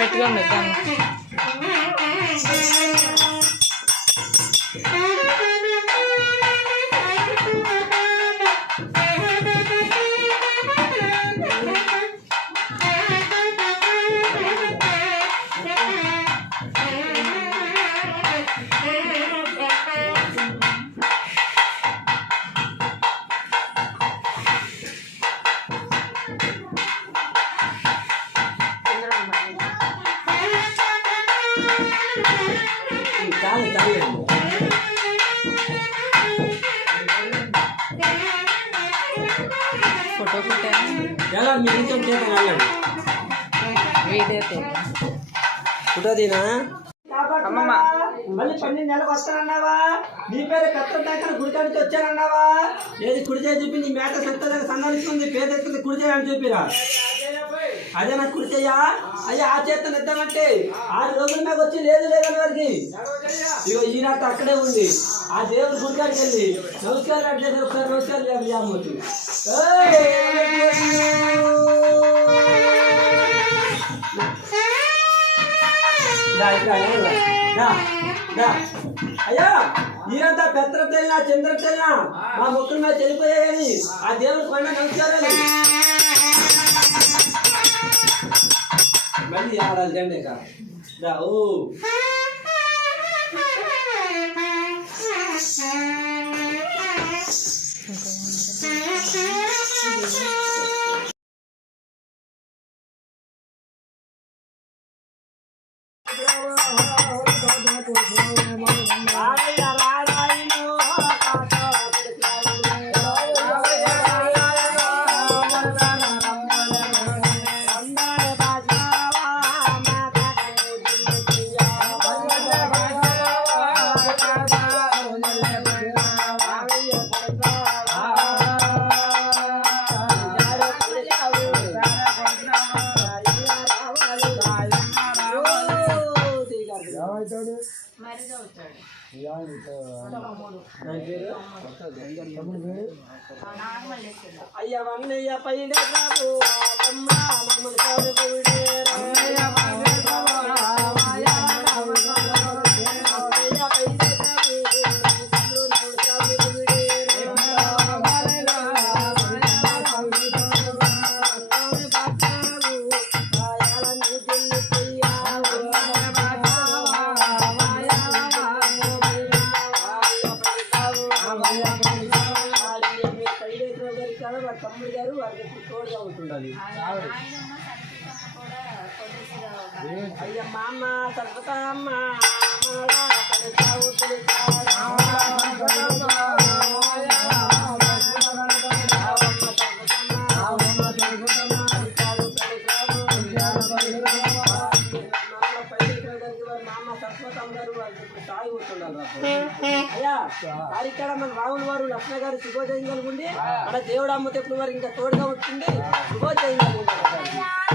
గట్టిగా మెత్తాను. Photo photo తీనా మళ్ళీ 12 నెలలకు వస్తానన్నావా? నీ పేరు కత్తం దాకా గుడికాడికి వచ్చానన్నావా? ఏది కుడిచే చూపి నీ మేత సొంత సంఘాలిస్తుంది పేద కుడిచే అని చూపిరా. అదే నాకు కుడిచేయ్యా అయ్యా ఆ చేత నిద్దామంటే 6 రోజుల మీద వచ్చి లేదు లేదని వారికి ఇగో ఈ నాట అక్కడే ఉంది. ఆ దేవుడు గుడికాడికి వెళ్ళి నమస్కారం అంటే ఒకసారి నమస్కారం లేదు అయ్యా ఈరంతా పెద్ద తెల్లినా చంద్ర తెల్లినా మా మొక్కల మీద చనిపోయాయని ఆ దేవుడు కొండ నమస్కారాలు మళ్ళీ ఆడాలి జెండే కా ఓ అయ్య వన్నయ్య పైన బాబు అమ్మ మమ్మల్ని కాదు తమ్ముడు గారు వారికి తోడుగా ఉంటుండాలి. అయ్య మా అమ్మ సరస్వత అమ్మ అయ్యా ఇక్కడ మన రావుల వారు లక్ష్మ గారు శుభోదయం కలిగి ఉండి మన దేవుడు అమ్మ తెప్పుడు వారు ఇంకా తోడుగా ఉంటుంది శుభోదయం కలిగి